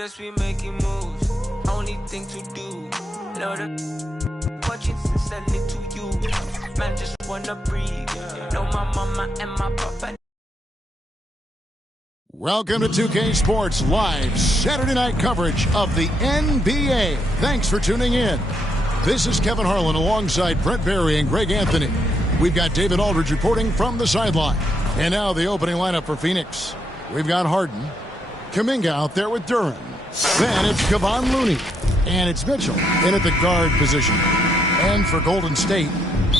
guess we making moves. Only thing to do. Know the watching since I live to you. Man, just wanna breathe. Know my mama and my papa. Welcome to 2K Sports Live Saturday night coverage of the NBA. Thanks for tuning in. This is Kevin Harlan alongside Brent Barry and Greg Anthony. We've got David Aldridge reporting from the sideline. And now the opening lineup for Phoenix. We've got Harden, Kuminga out there with Duran. Then it's Kevon Looney. And it's Mitchell in at the guard position. And for Golden State,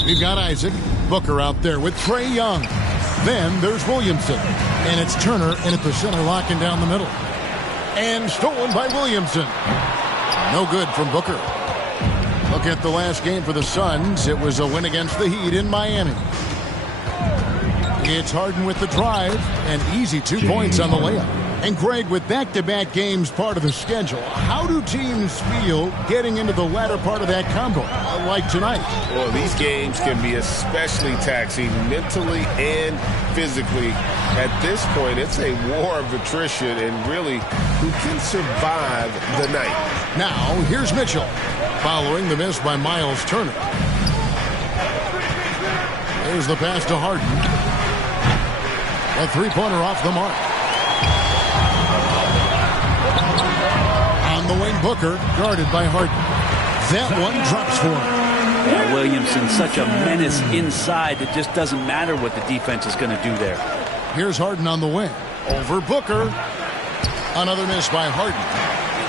we've got Isaac, Booker out there with Trae Young. Then there's Williamson. And it's Turner in at the center, locking down the middle. And stolen by Williamson. No good from Booker. Look at the last game for the Suns. It was a win against the Heat in Miami. It's Harden with the drive. And easy 2 points on the layup. And Greg, with back-to-back games part of the schedule, how do teams feel getting into the latter part of that combo, like tonight? Well, these games can be especially taxing mentally and physically. At this point, it's a war of attrition, and really, who can survive the night? Now, here's Mitchell, following the miss by Miles Turner. There's the pass to Harden. A three-pointer off the mark. On the wing, Booker, guarded by Harden. That one drops for him. Yeah, Williamson, such a menace inside. It just doesn't matter what the defense is going to do there. Here's Harden on the wing. Over Booker. Another miss by Harden.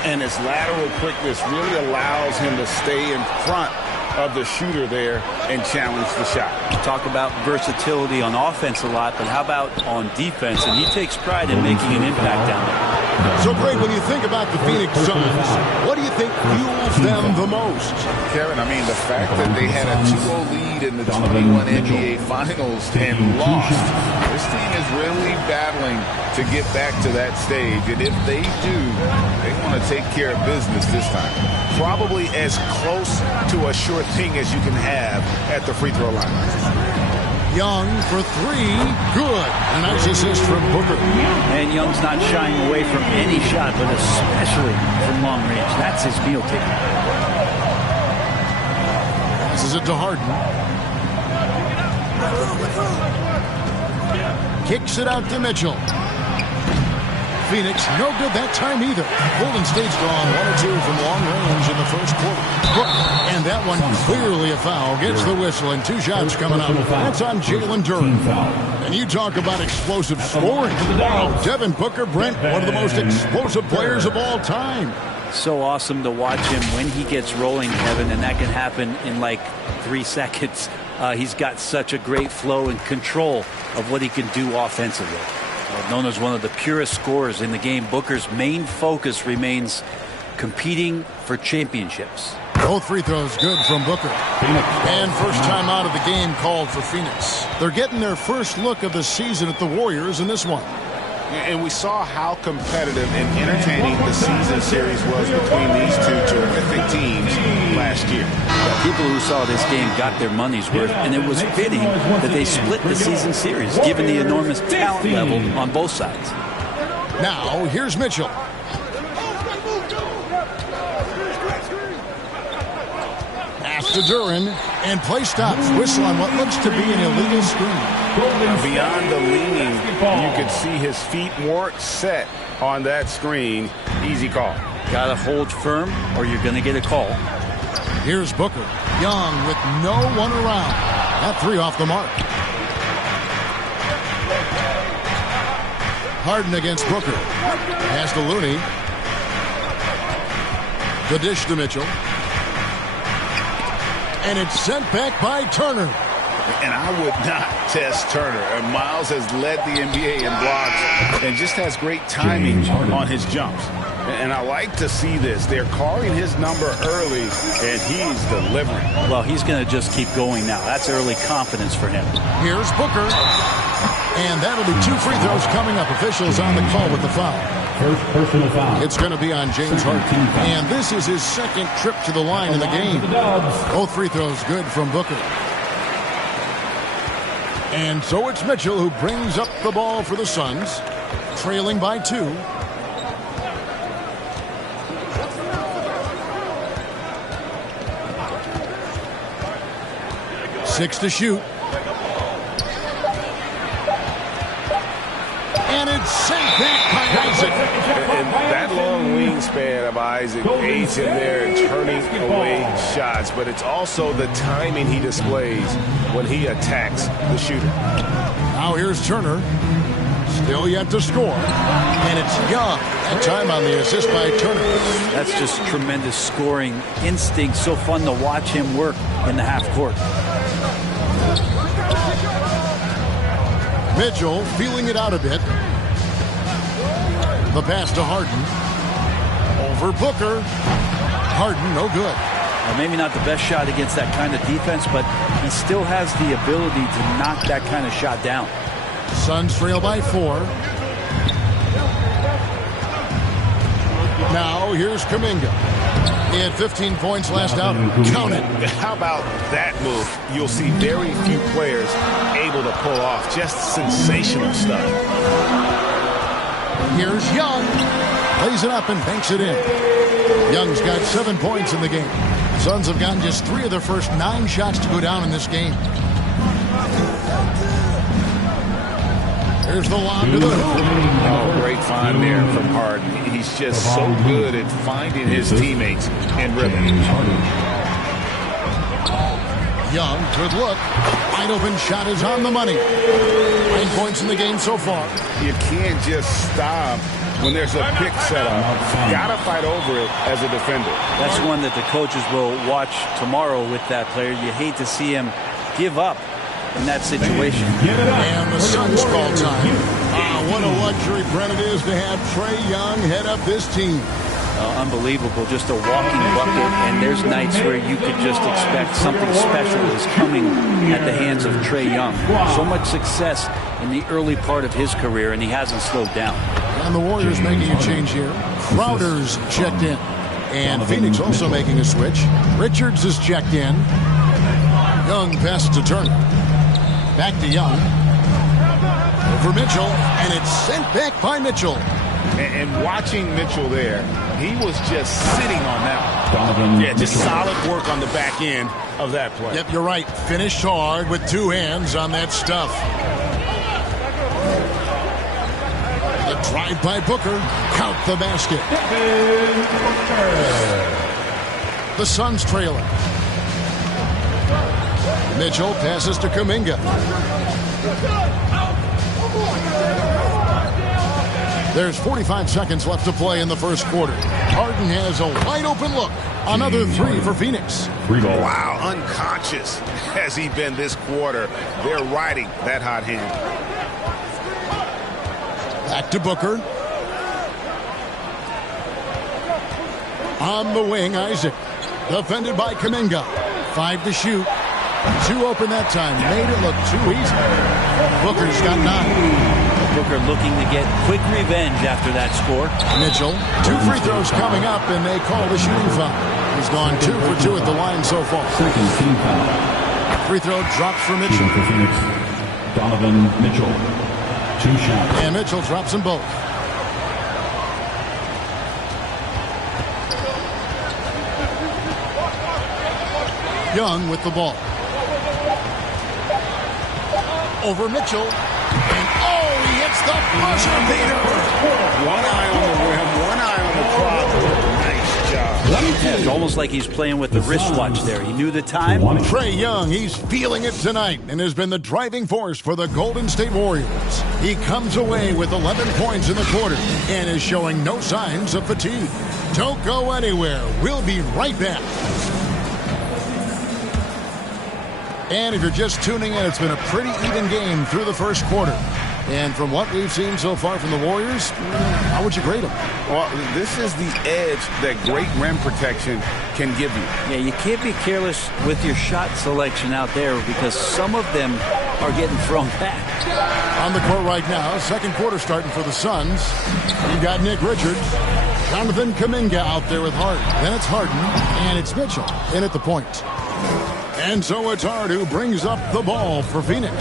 And his lateral quickness really allows him to stay in front of the shooter there and challenge the shot. You talk about versatility on offense a lot, but how about on defense? And he takes pride in making an impact down there. So, Greg, when you think about the Phoenix Suns, what do you think fuels them the most? Kevin, I mean, the fact that they had a 2-0 lead in the 21 NBA Finals and lost. This team is really battling to get back to that stage. And if they do, they want to take care of business this time. Probably as close to a sure thing as you can have at the free throw line. Young for three. Good. A nice assist from Booker. And Young's not shying away from any shot, but especially from long range. That's his meal ticket. Passes it to Harden. Kicks it out to Mitchell. Phoenix, no good that time either. Golden State's drawn 1 or 2 from long range in the first quarter. And that one clearly a foul. Gets the whistle and 2 shots coming up. That's on Jalen Duran. And you talk about explosive scoring. Wow, Devin Booker, Brent, one of the most explosive players of all time. So awesome to watch him when he gets rolling, Kevin, and that can happen in like 3 seconds. He's got such a great flow and control of what he can do offensively. Known as one of the purest scorers in the game, Booker's main focus remains competing for championships. Both free throws good from Booker. And first time out of the game called for Phoenix. They're getting their first look of the season at the Warriors in this one. And we saw how competitive and entertaining the season series was between these two terrific teams last year. People who saw this game got their money's worth, and it was fitting that they split the season series, given the enormous talent level on both sides. Now, here's Mitchell. Pass to Duran, and play stops. Whistle on what looks to be an illegal screen. Beyond the leaning, you could see his feet weren't set on that screen. Easy call. Got to hold firm, or you're going to get a call. Here's Booker. Young with no one around. That 3 off the mark. Harden against Booker. Pass to Looney. The dish to Mitchell. And it's sent back by Turner. And I would not test Turner. And Miles has led the NBA in blocks and just has great timing on his jumps. And I like to see this. They're calling his number early, and he's delivering. Well, he's going to just keep going now. That's early confidence for him. Here's Booker. And that'll be 2 free throws coming up. Officials on the call with the foul. First personal foul. It's going to be on James Harden. And this is his second trip to the line in the game. Both free throws good from Booker. And so it's Mitchell who brings up the ball for the Suns, trailing by 2. 6 to shoot. And it's sent back by Isaac. And that long wingspan of Isaac aids him there in turning away shots, but it's also the timing he displays when he attacks the shooter. Now here's Turner. Still yet to score. And it's Young. That time on the assist by Turner. That's just tremendous scoring instinct. So fun to watch him work in the half court. Mitchell feeling it out a bit. The pass to Harden. Over Booker. Harden, no good. Well, maybe not the best shot against that kind of defense, but he still has the ability to knock that kind of shot down. Suns trail by 4. Now here's Kuminga. He had 15 points last out. Count it. How about that move? You'll see very few players able to pull off just sensational stuff. Here's Young. Lays it up and banks it in. Young's got 7 points in the game. Suns have gotten just 3 of their first 9 shots to go down in this game. Here's the lob to the hoop. Oh, great find there from Harden. He's just so good at finding his teammates in rhythm. Young, good look. Wide open shot is on the money. 9 points in the game so far. You can't just stop when there's a pick set up. Gotta fight over it as a defender. That's one that the coaches will watch tomorrow with that player. You hate to see him give up in that situation. And the Suns call time. What a luxury, Brent, it is to have Trae Young head up this team. Unbelievable, just a walking bucket, and there's nights where you could just expect something special is coming at the hands of Trae Young. So much success in the early part of his career, and he hasn't slowed down. And the Warriors making a change here. Crowder's checked in. And Phoenix also making a switch. Richards is checked in. Young passes to Turner. Back to Young. Over Mitchell, and it's sent back by Mitchell. And watching Mitchell there, he was just sitting on that. Yeah, just solid work on the back end of that play. Yep, you're right. Finished hard with 2 hands on that stuff. The drive by Booker. Count the basket. The Suns trailing. Mitchell passes to Kuminga. There's 45 seconds left to play in the first quarter. Harden has a wide open look. Another 3 for Phoenix. Wow, unconscious has he been this quarter. They're riding that hot hand. Back to Booker. On the wing, Isaac. Defended by Kuminga. 5 to shoot. 2 open that time. Made it look too easy. Booker's got 9. Booker looking to get quick revenge after that score. Mitchell, 2 free throws coming up, and they call the shooting foul. He's gone 2 for 2 at the line so far. Second team foul. Free throw drops for Mitchell. For Phoenix, Donovan Mitchell. 2 shots. And Mitchell drops them both. Young with the ball. Over Mitchell. And he hits the buzzer beater. One eye on the rim, one eye on the clock. Nice job. Yeah, it's almost like he's playing with the wristwatch there. He knew the time. Trae Young, he's feeling it tonight and has been the driving force for the Golden State Warriors. He comes away with 11 points in the quarter and is showing no signs of fatigue. Don't go anywhere. We'll be right back. And if you're just tuning in, it's been a pretty even game through the first quarter. And from what we've seen so far from the Warriors, how would you grade them? Well, this is the edge that great rim protection can give you. Yeah, you can't be careless with your shot selection out there because some of them are getting thrown back. On the court right now, second quarter starting for the Suns. You got Nick Richards, Jonathan Kuminga out there with Harden. Then it's Harden, and it's Mitchell in at the point. And so it's Hard who brings up the ball for Phoenix.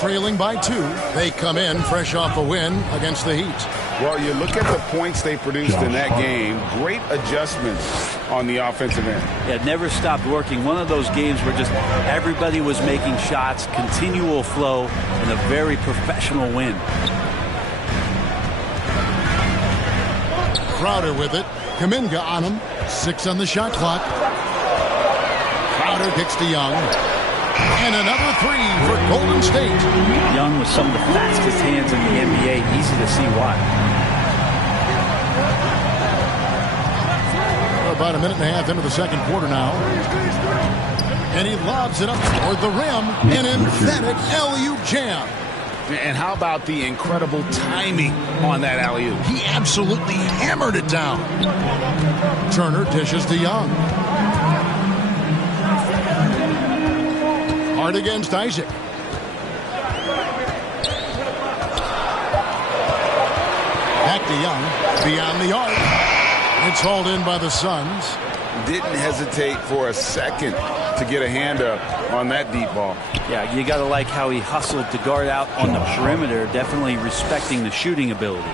trailing by 2. They come in fresh off a win against the Heat. Well, you look at the points they produced in that game. Great adjustments on the offensive end. Yeah, it never stopped working. One of those games where just everybody was making shots, continual flow, and a very professional win. Crowder with it. Kuminga on him. 6 on the shot clock. Crowder kicks to Young. And another 3 for Golden State. Young with some of the fastest hands in the NBA. Easy to see why. About a minute and a half into the second quarter now. And he lobs it up toward the rim. An emphatic alley-oop jam. And how about the incredible timing on that alley-oop? He absolutely hammered it down. Turner dishes to Young. Hard against Isaac. Back to Young. Beyond the arc. It's hauled in by the Suns. Didn't hesitate for a second to get a hand up on that deep ball. Yeah, you got to like how he hustled to guard out on the perimeter, definitely respecting the shooting ability.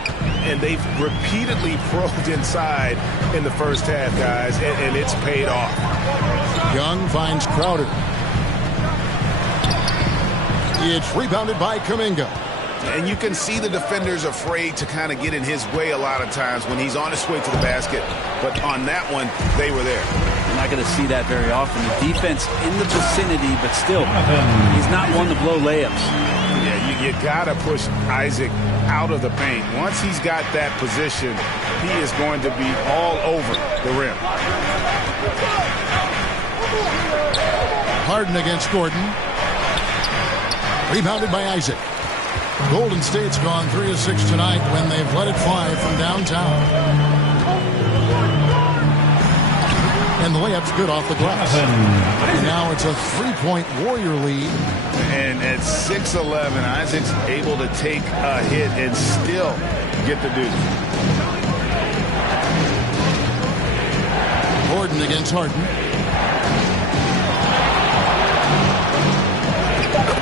And they've repeatedly probed inside in the first half, guys, and it's paid off. Young finds Crowder. It's rebounded by Kuminga. And you can see the defenders afraid to kind of get in his way a lot of times when he's on his way to the basket. But on that one, they were there. You're not going to see that very often. The defense in the vicinity, but still, he's not one to blow layups. Yeah, you got to push Isaac out of the paint. Once he's got that position, he is going to be all over the rim. Harden against Gordon. Rebounded by Isaac. Golden State's gone 3 of 6 tonight when they've let it fly from downtown. And the layup's good off the glass. And now it's a 3-point Warrior lead. And at 6'11", Isaac's able to take a hit and still get the duty. Gordon against Harden.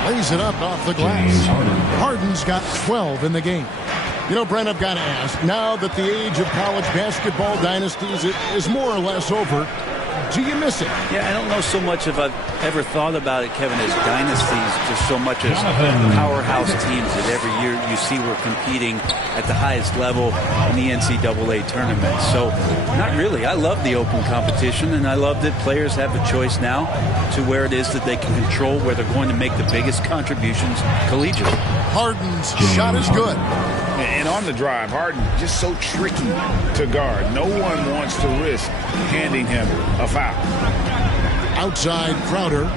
Lays it up off the glass. Harden's got 12 in the game. You know, Brent, I've got to ask, now that the age of college basketball dynasties is more or less over, do you miss it? Yeah, I don't know so much if I've ever thought about it, Kevin, as dynasties, just so much as powerhouse teams that every year you see we're competing at the highest level in the NCAA tournament. So, not really. I love the open competition, and I love that players have the choice now to where it is that they can control where they're going to make the biggest contributions collegiately. Harden's shot is good. And on the drive, Harden just so tricky to guard. No one wants to risk handing him a foul. Outside Crowder.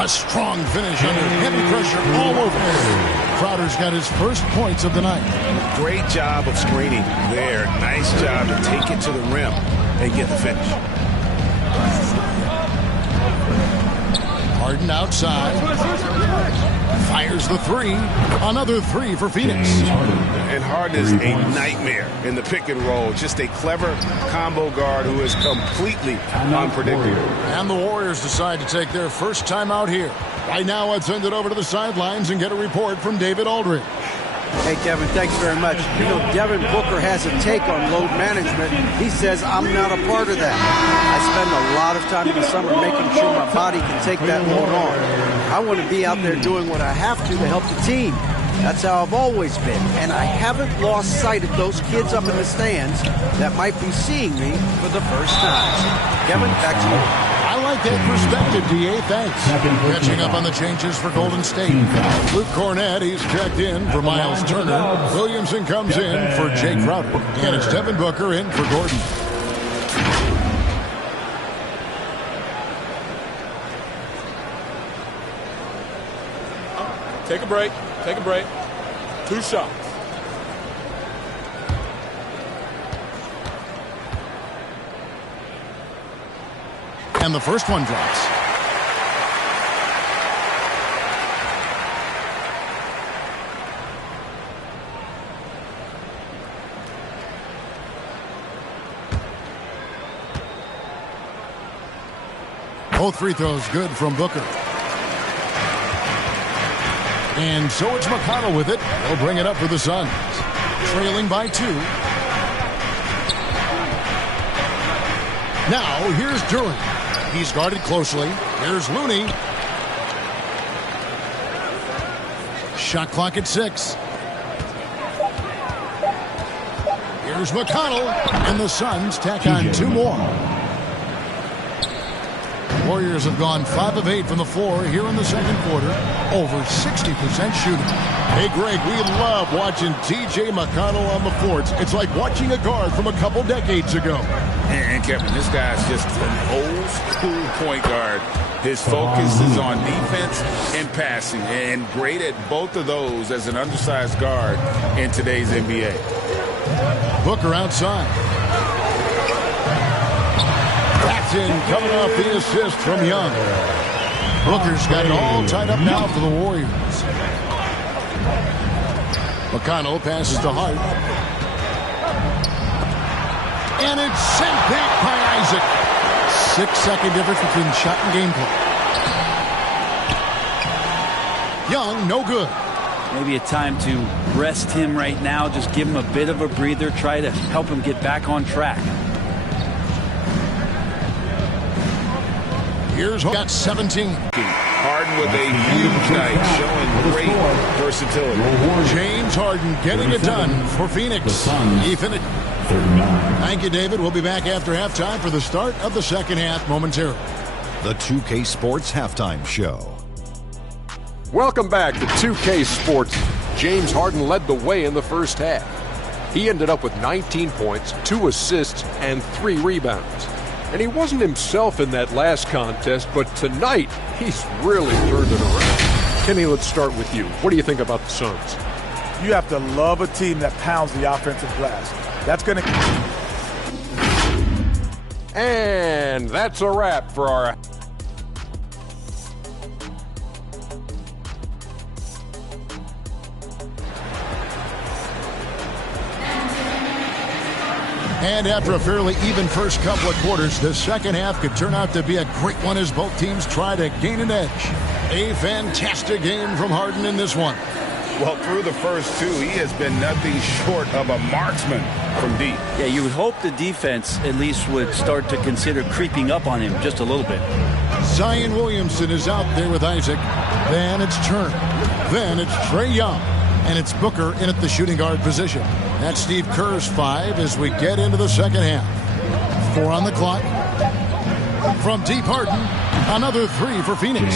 A strong finish under heavy pressure all over. Crowder's got his first points of the night. Great job of screening there. Nice job to take it to the rim and get the finish. Harden outside. Fires the 3. Another 3 for Phoenix. And Harden is a nightmare in the pick and roll. Just a clever combo guard who is completely unpredictable. And the Warriors decide to take their first time out here. Right now, let's send it over to the sidelines and get a report from David Aldridge. Hey, Kevin, thanks very much. You know, Devin Booker has a take on load management. He says, I'm not a part of that. I spend a lot of time in the summer making sure my body can take that load on. I want to be out there doing what I have to help the team. That's how I've always been. And I haven't lost sight of those kids up in the stands that might be seeing me for the first time. Kevin, back to you. I like that perspective, D.A. Thanks. Catching up on the changes for Golden State. Luke Cornett, he's checked in for Miles Turner. Williamson comes in for Jay Crowder. And it's Devin Booker in for Gordon. Take a break. Take a break. 2 shots. And the first one drops. Both free throws good from Booker. And so it's McConnell with it. He'll bring it up for the Suns. Trailing by 2. Now, here's Durant. He's guarded closely. Here's Looney. Shot clock at 6. Here's McConnell. And the Suns tack on 2 more. Warriors have gone 5 of 8 from the floor here in the second quarter. Over 60% shooting. Hey, Greg, we love watching T.J. McConnell on the floor. It's like watching a guard from a couple decades ago. And Kevin, this guy's just an old school point guard. His focus is on defense and passing, and great at both of those as an undersized guard in today's NBA. Booker outside. Jackson coming off the assist from Young. Booker's got it all tied up now for the Warriors. McConnell passes to Hart. And it's sent back by Isaac. 6-second difference between shot and game clock. Young, no good. Maybe a time to rest him right now. Just give him a bit of a breather. Try to help him get back on track. Here's got 17. Harden with a huge night, showing great versatility. James Harden getting it done for Phoenix. He finished. Thank you, David. We'll be back after halftime for the start of the second half momentarily. The 2K Sports Halftime Show. Welcome back to 2K Sports. James Harden led the way in the first half. He ended up with 19 points, 2 assists, and 3 rebounds. And he wasn't himself in that last contest, but tonight, he's really turned it around. Kenny, let's start with you. What do you think about the Suns? You have to love a team that pounds the offensive glass. That's going to... And that's a wrap for our... And after a fairly even first couple of quarters, the second half could turn out to be a great one as both teams try to gain an edge. A fantastic game from Harden in this one. Well, through the first 2, he has been nothing short of a marksman from deep. Yeah, you would hope the defense at least would start to consider creeping up on him just a little bit. Zion Williamson is out there with Isaac. Then it's Turner. Then it's Trae Young. And it's Booker in at the shooting guard position. That's Steve Kerr's 5 as we get into the second half. 4 on the clock. From deep, Harden. Another 3 for Phoenix.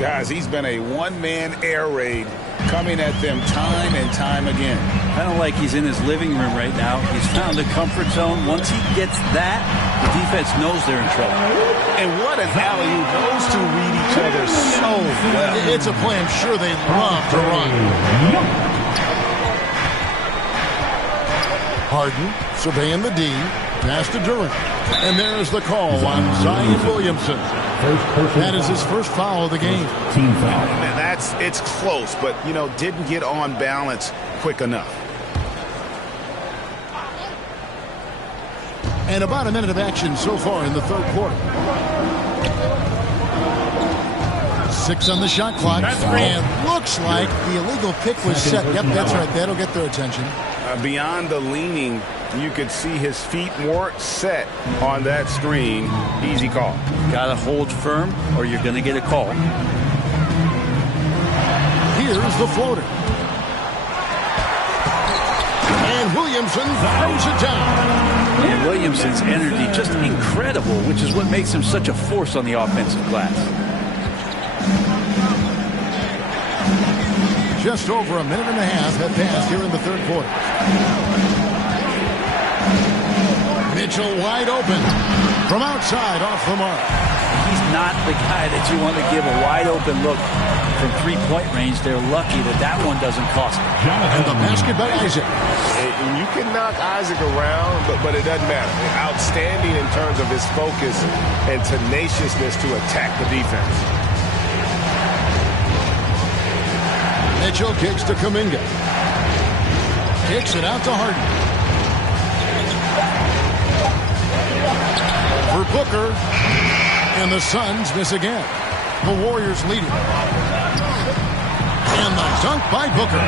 Guys, he's been a one-man air raid coming at them time and time again. Kind of like he's in his living room right now. He's found a comfort zone. Once he gets that, the defense knows they're in trouble. And what an alley-oop. Those two read each other so well. It's a play I'm sure they love to run. Harden surveying the D. Pass to Durant. And there's the call on Zion Williamson. That is his first foul of the game. Team foul. It's close, but, didn't get on balance quick enough. And about a minute of action so far in the third quarter. 6 on the shot clock. And looks like the illegal pick was set. Yep, that's right. That'll get their attention. Beyond the leaning, you could see his feet weren't set on that screen. Easy call. Got to hold firm or you're going to get a call. Here's the floater. And Williamson throws it down. And Williamson's energy just incredible, which is what makes him such a force on the offensive glass. Just over a minute and a half have passed here in the third quarter. Mitchell wide open from outside off the mark. He's not the guy that you want to give a wide open look from three-point range. They're lucky that one doesn't cost them. And the basket by Isaac. And you can knock Isaac around, but it doesn't matter. Outstanding in terms of his focus and tenaciousness to attack the defense. Mitchell kicks to Kuminga. Kicks it out to Harden. For Booker. And the Suns miss again. The Warriors lead it. And the dunk by Booker.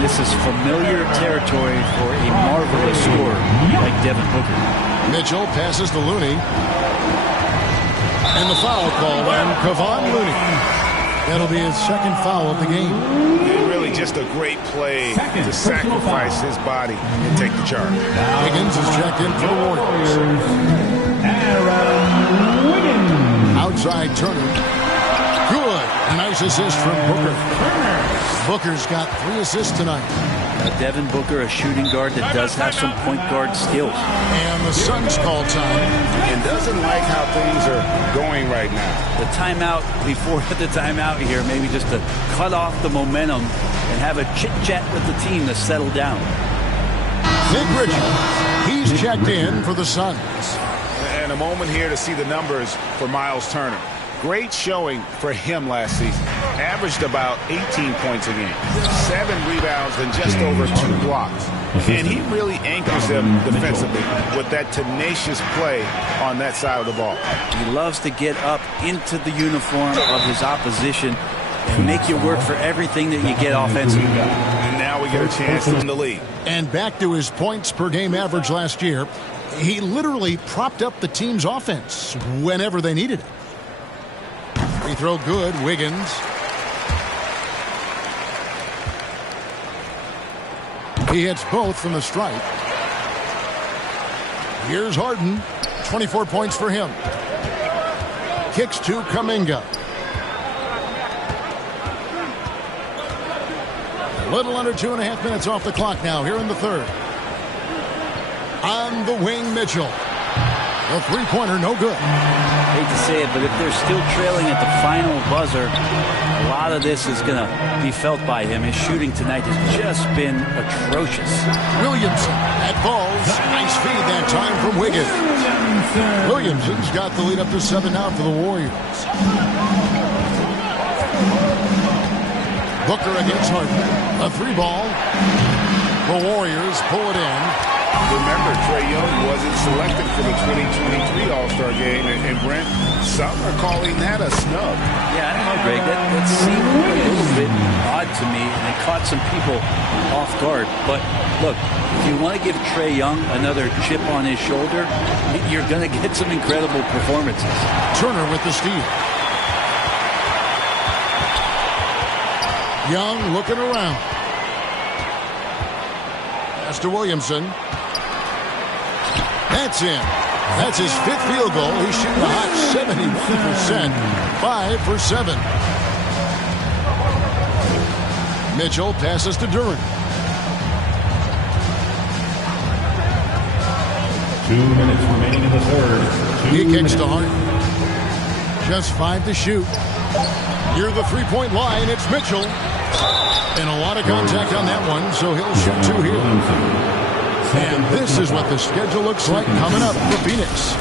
This is familiar territory for a marvelous scorer like Devin Booker. Mitchell passes to Looney. And the foul called on Kevon Looney. That'll be his second foul of the game. And really just a great play to sacrifice his body and take the charge. Higgins is checked in for the Warriors. Outside Turner. Good. A nice assist from Booker. Booker's got 3 assists tonight. Devin Booker, a shooting guard that does have some point guard skills. And the Suns call time. And doesn't like how things are going right now. The timeout, before the timeout here, maybe just to cut off the momentum and have a chit-chat with the team to settle down. Nick Richards, he's checked in for the Suns. And a moment here to see the numbers for Myles Turner. Great showing for him last season. Averaged about 18 points a game. 7 rebounds and just over 2 blocks. And he really anchors them defensively with that tenacious play on that side of the ball. He loves to get up into the uniform of his opposition and make you work for everything that you get offensively. And now we get a chance to win the league. And back to his points per game average last year, he literally propped up the team's offense whenever they needed it. Free throw good, Wiggins. He hits both from the stripe. Here's Harden. 24 points for him. Kicks to Kuminga. A little under 2.5 minutes off the clock now here in the third. On the wing, Mitchell. The three-pointer, no good. Hate to say it, but if they're still trailing at the final buzzer, a lot of this is going to be felt by him. His shooting tonight has just been atrocious. Williamson at balls. Nice feed that time from Wiggins. Williamson's got the lead up to 7 now for the Warriors. Booker against Harden. A 3-ball. The Warriors pull it in. Remember, Trae Young wasn't selected for the 2023 All-Star game, and Brent, some are calling that a snub. Yeah, I don't know, Greg. That seemed a little bit odd to me, and it caught some people off guard. But look, if you want to give Trae Young another chip on his shoulder, you're going to get some incredible performances. Turner with the steal. Young looking around. Pass to Williamson. That's in. That's his 5th field goal. He's shooting a hot 71%. 5 for 7. Mitchell passes to Durant. 2 minutes remaining in the third. He kicks to Hart. Just 5 to shoot. Near the three-point line, it's Mitchell. And a lot of contact on that one, so he'll shoot 2 here. And this is what the schedule looks like coming up for Phoenix.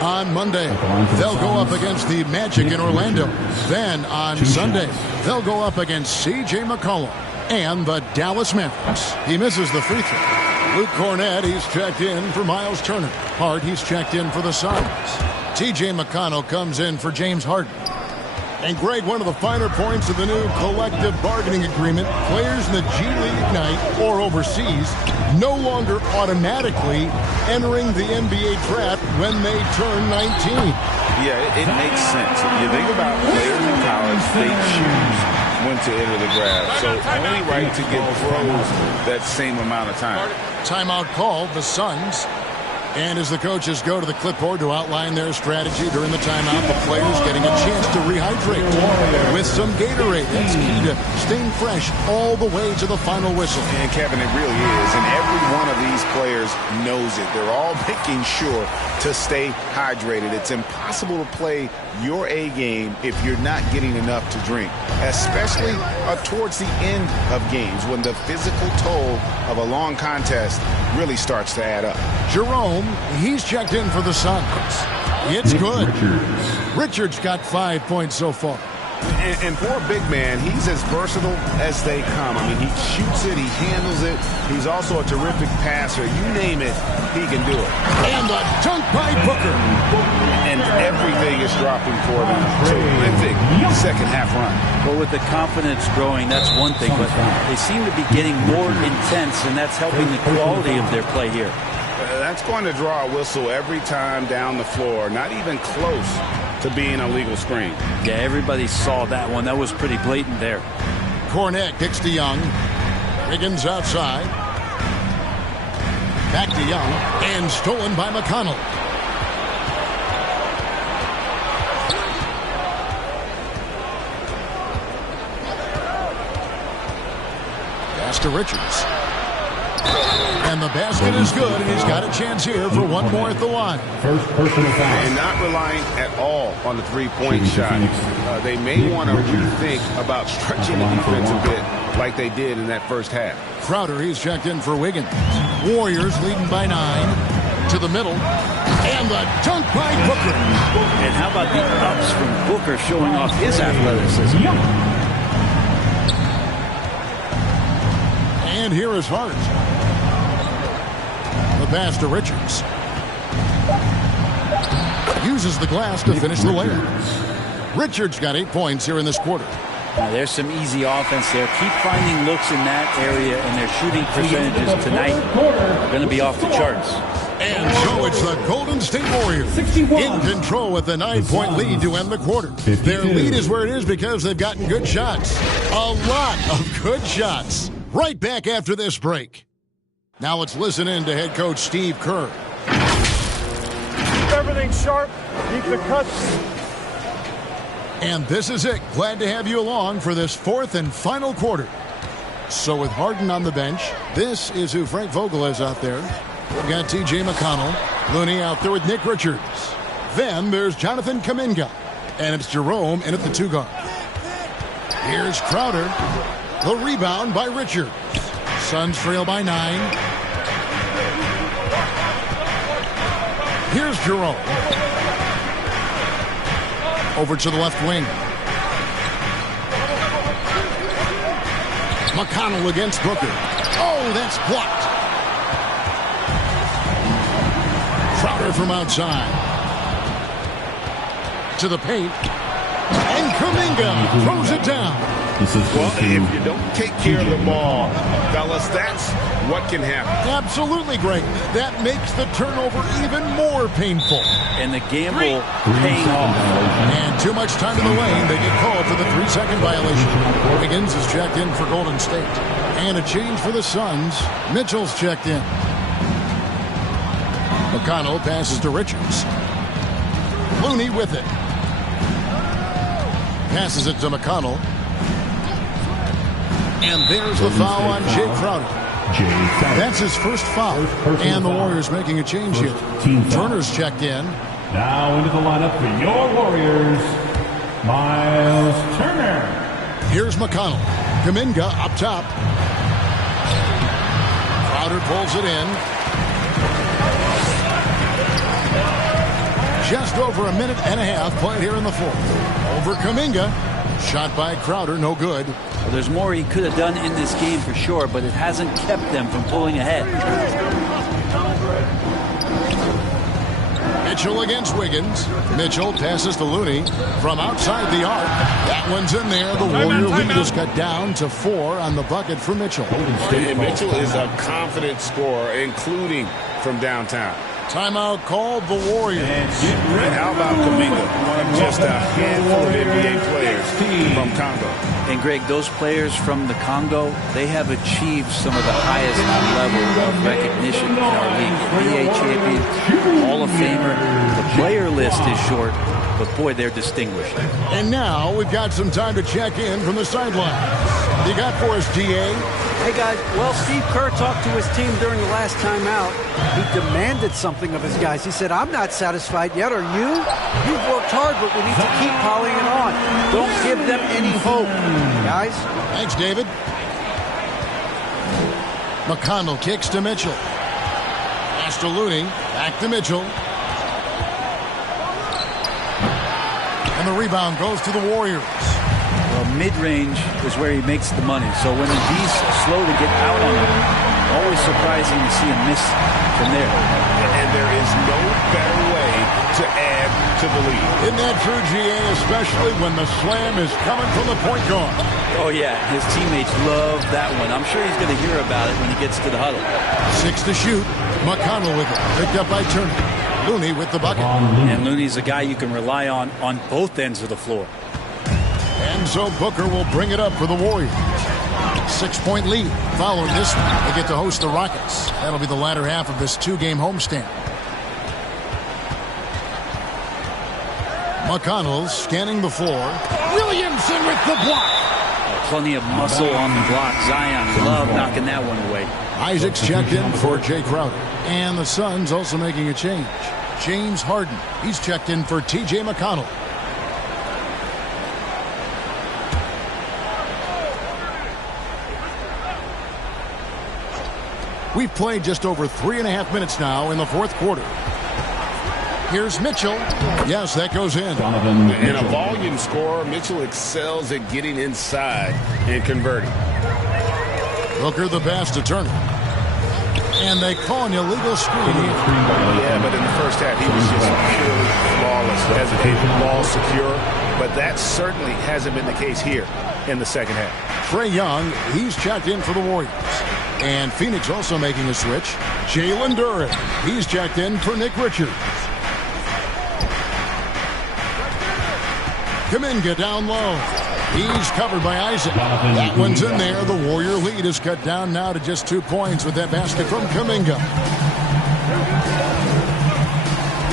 On Monday, they'll go up against the Magic in Orlando. Then on Sunday, they'll go up against C.J. McCollum and the Dallas Mavericks. He misses the free throw. Luke Cornett, he's checked in for Myles Turner. Hart, he's checked in for the Suns. T.J. McConnell comes in for James Harden. And Greg, one of the finer points of the new collective bargaining agreement, players in the G League Ignite or overseas no longer automatically entering the NBA draft when they turn 19. Yeah, it makes sense. You think about players in college, they choose when to enter the draft. So only right to give pros that same amount of time. Timeout called, the Suns. And as the coaches go to the clipboard to outline their strategy during the timeout, the players getting a chance to rehydrate with some Gatorade. That's key to staying fresh all the way to the final whistle. And Kevin, it really is. And every one of these players knows it. They're all making sure to stay hydrated. It's impossible to play your A game if you're not getting enough to drink, especially towards the end of games when the physical toll of a long contest really starts to add up. Jerome, he's checked in for the Suns. It's good. Richards got 5 points so far. And for a big man, he's as versatile as they come. I mean, he shoots it, he handles it. He's also a terrific passer. You name it, he can do it. And the dunk by Booker. And every Everything is dropping for them. Terrific second half run. Well, with the confidence growing, that's one thing, but they seem to be getting more intense, and that's helping the quality of their play here. That's going to draw a whistle every time down the floor. Not even close to being a legal screen. Yeah, everybody saw that one. That was pretty blatant there. Cornette kicks to Young. Wiggins outside. Back to Young. And stolen by McConnell. Pass to Richards. And the basket is good, and he's got a chance here for one more at the line. First personal foul. And not relying at all on the three-point shot. They may want to rethink about stretching the defense a bit like they did in that first half. Crowder, he's checked in for Wiggins. Warriors leading by 9. To the middle. And the dunk by Booker. And how about the ups from Booker showing off his athleticism? And here is Hart. The pass to Richards. Uses the glass to finish the layup. Richards got 8 points here in this quarter. Now, there's some easy offense there. Keep finding looks in that area, and their shooting percentages tonight are going to be off the charts. And so it's the Golden State Warriors in control with a 9-point lead to end the quarter. Their lead is where it is because they've gotten good shots. A lot of good shots. Right back after this break. Now let's listen in to head coach Steve Kerr. Keep everything sharp. Keep the cuts. And this is it. Glad to have you along for this fourth and final quarter. So with Harden on the bench, this is who Frank Vogel is out there. We've got T.J. McConnell. Looney out there with Nick Richards. Then there's Jonathan Kuminga. And it's Jerome in at the 2 guard. Here's Crowder. The rebound by Richards. Suns trail by 9. Here's Jerome. Over to the left wing. McConnell against Booker. Oh, that's blocked. Crowder from outside. To the paint. And Kuminga throws it down. Well, if you don't take care of the ball, fellas, that's what can happen. Absolutely, Greg. That makes the turnover even more painful. And the gamble paying off. And too much time in the lane. They get called for the 3-second violation. Wiggins is checked in for Golden State. And a change for the Suns. Mitchell's checked in. McConnell passes to Richards. Looney with it. Passes it to McConnell. And there's the foul on Jay Crowder. That's his first foul. And the Warriors making a change here. Turner's checked in. Now into the lineup for your Warriors, Miles Turner. Here's McConnell. Kuminga up top. Crowder pulls it in. Just over a minute and a half played here in the fourth. Over Kuminga. Shot by Crowder, no good. Well, there's more he could have done in this game for sure, but it hasn't kept them from pulling ahead. Mitchell against Wiggins. Mitchell passes to Looney from outside the arc. That one's in there. The Warrior lead is cut down to 4 on the bucket for Mitchell. And Mitchell is a confident scorer, including from downtown. Timeout called the Warriors. And how about Kuminga, one of just a handful of NBA players from Congo. And Greg, those players from the Congo, they have achieved some of the highest level of recognition in our league. NBA champion, Hall of Famer. The player list is short, but boy, they're distinguished. And now we've got some time to check in from the sideline. You got for us, DA? Hey, guys. Well, Steve Kerr talked to his team during the last timeout. He demanded something of his guys. He said, I'm not satisfied yet. Are you? You've worked hard, but we need to keep piling it on. Don't give them any hope, guys. Thanks, David. McConnell kicks to Mitchell. Pass to Looney. Back to Mitchell. And the rebound goes to the Warriors. Well, mid-range is where he makes the money. So when he's slow to get out on him, always surprising to see him miss from there. And there is no better way to add to the lead. Isn't that true, GA, especially when the slam is coming from the point guard? Oh, yeah. His teammates love that one. I'm sure he's going to hear about it when he gets to the huddle. 6 to shoot. McConnell with it. Picked up by Turner. Looney with the bucket. And Looney's a guy you can rely on both ends of the floor. And so Booker will bring it up for the Warriors. 6-point lead. Following this one, they get to host the Rockets. That'll be the latter half of this 2-game homestand. McConnell scanning the floor. Williamson with the block. Plenty of muscle on the block. Zion love knocking that one away. Isaac's checked in for Jay Crowder. And the Suns also making a change. James Harden. He's checked in for T.J. McConnell. We've played just over 3.5 minutes now in the fourth quarter. Here's Mitchell. Yes, that goes in. In a volume scorer, Mitchell excels at getting inside and converting. Booker the pass to Turner. And they call an illegal screen. Yeah, but in the first half, he was just purely flawless. Hesitated, ball secure. But that certainly hasn't been the case here in the second half. Trae Young, he's checked in for the Warriors. And Phoenix also making a switch. Jalen Duren, he's checked in for Nick Richards. Kuminga down low. He's covered by Isaac. That one's in there. The Warrior lead is cut down now to just 2 points with that basket from Kuminga.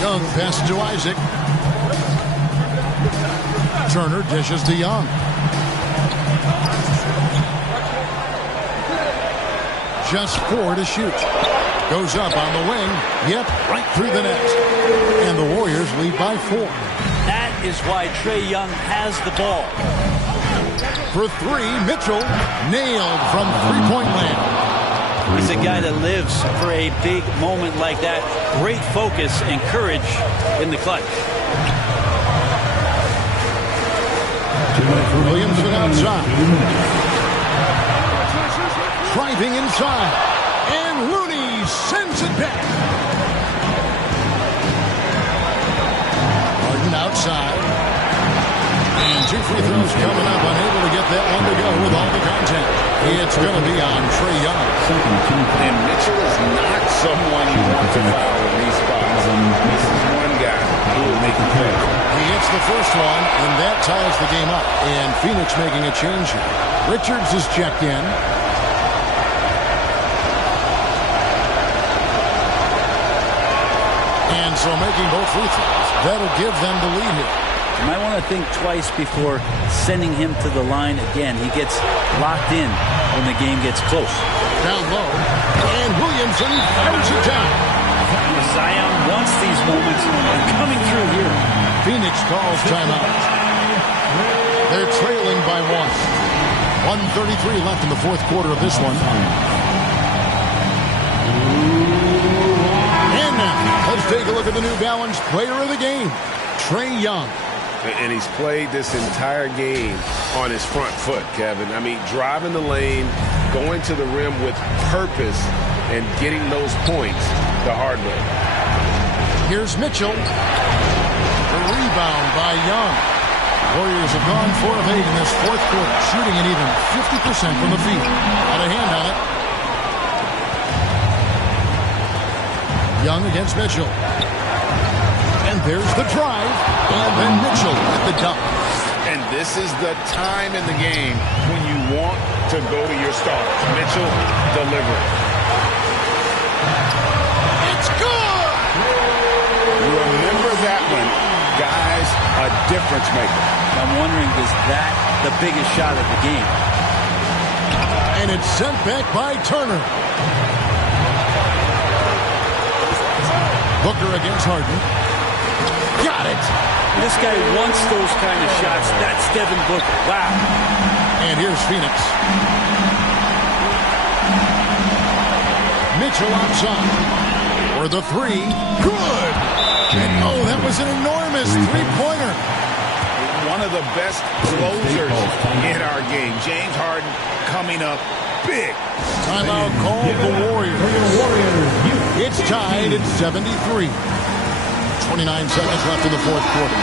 Young passes to Isaac. Turner dishes to Young. Just 4 to shoot. Goes up on the wing. Yep, right through the net. And the Warriors lead by 4. That is why Trae Young has the ball. For 3, Mitchell nailed from three-point land. He's a guy that lives for a big moment like that. Great focus and courage in the clutch. Williamson outside. Driving inside. And Looney sends it back. Harden outside. And 2 free throws coming up. Unable to get that one to go with all the contact. It's going to be on Trae Young. And Mitchell is not someone you want to foul in these spots. This is one guy who will make a play. He hits the first one, and that ties the game up. And Phoenix making a change here. Richards is checked in. And so making both free throws. That'll give them the lead here. You might want to think twice before sending him to the line again. He gets locked in when the game gets close. Down low. And Williamson fires it down. Zion wants these moments coming through here. Phoenix calls timeout. They're trailing by 1. 1:33 left in the fourth quarter of this one. And now, let's take a look at the New Balance player of the game, Trae Young. And he's played this entire game on his front foot, Kevin. I mean, driving the lane, going to the rim with purpose, and getting those points the hard way. Here's Mitchell. The rebound by Young. Warriors have gone 4 of 8 in this fourth quarter, shooting an even 50% from the field. Got a hand on it. Young against Mitchell. And there's the drive. And then Mitchell at the dunk. And this is the time in the game when you want to go to your stars. Mitchell delivering. It's good! Remember that one. Guys, a difference maker. I'm wondering, is that the biggest shot of the game? And it's sent back by Turner. Booker against Harden. Got it. This guy wants those kind of shots. That's Devin Booker. Wow. And here's Phoenix. Mitchell outside. For the 3. Good. And oh, that was an enormous three-pointer. One of the best closers in our game. James Harden coming up big. Timeout called the Warriors. It's tied at 73. 29 seconds left in the fourth quarter.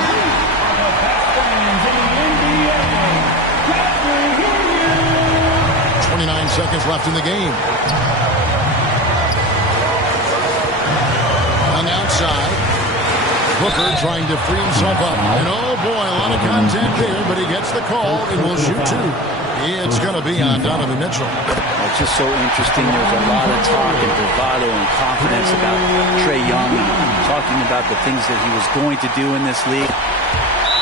29 seconds left in the game. On the outside, Booker trying to free himself up. And oh boy, a lot of contact there, but he gets the call and will shoot two. It's going to be on Donovan Mitchell. It's just so interesting. There's a lot of talk and bravado and confidence about Trae Young, talking about the things that he was going to do in this league.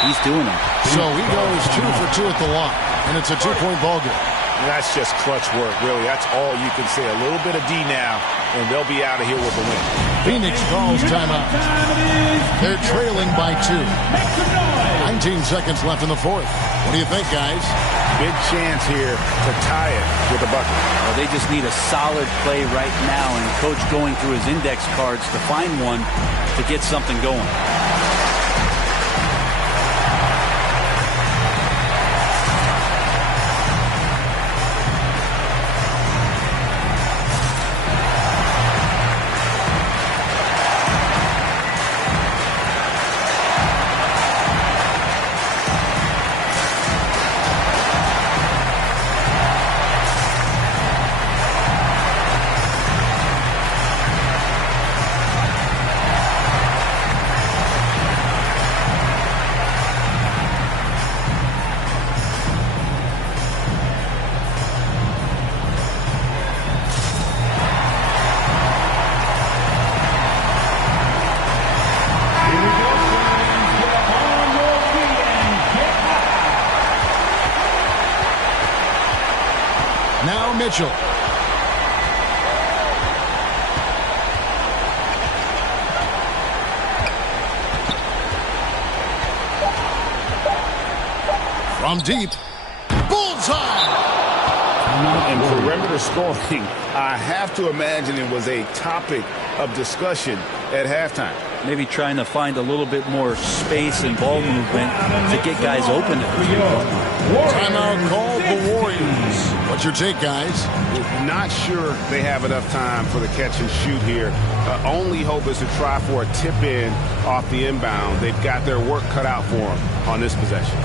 He's doing them. So he goes 2 for 2 at the line, and it's a 2-point ball game. And that's just clutch work, really. That's all you can say. A little bit of D now, and they'll be out of here with the win. Phoenix calls timeout. They're trailing by 2. 19 seconds left in the fourth. What do you think, guys? Big chance here to tie it with a bucket. Well, they just need a solid play right now, and Coach going through his index cards to find one to get something going. Mitchell. From deep. Bullseye! And perimeter scoring, I have to imagine it was a topic of discussion at halftime. Maybe trying to find a little bit more space and ball movement to get guys open. Timeout called the Warriors. What's your take, guys? Not sure they have enough time for the catch and shoot here. Only hope is to try for a tip in off the inbound. They've got their work cut out for them on this possession.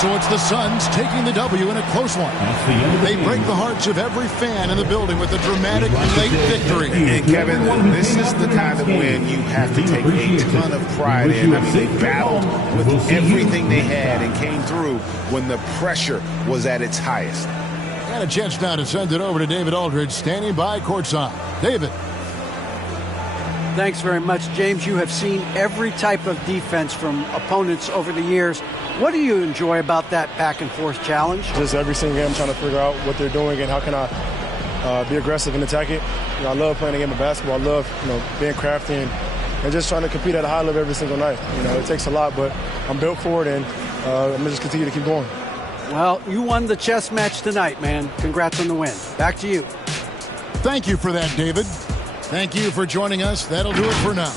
So it's the Suns taking the W in a close one. They break the hearts of every fan in the building with a dramatic late victory. And Kevin, this is the kind of win you have to take a ton of pride in. I mean, they battled with everything they had and came through when the pressure was at its highest. And a chance now to send it over to David Aldridge, standing by courtside. David. Thanks very much, James. You have seen every type of defense from opponents over the years. What do you enjoy about that back-and-forth challenge? Just every single game I'm trying to figure out what they're doing and how can I be aggressive and attack it. You know, I love playing the game of basketball. I love, being crafty and just trying to compete at a high level every single night. You know, it takes a lot, but I'm built for it, and I'm going to just continue to keep going. Well, you won the chess match tonight, man. Congrats on the win. Back to you. Thank you for that, David. Thank you for joining us. That'll do it for now.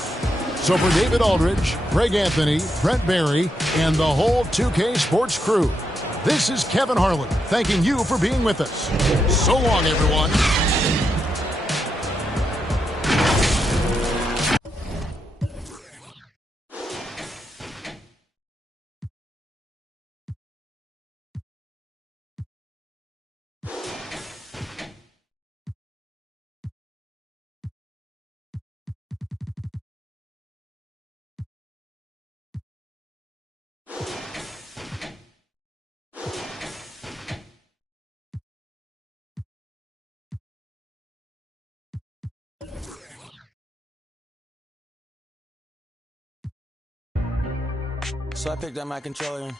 So for David Aldridge, Greg Anthony, Brent Barry, and the whole 2K Sports crew, this is Kevin Harlan thanking you for being with us. So long, everyone. So I picked up my controller and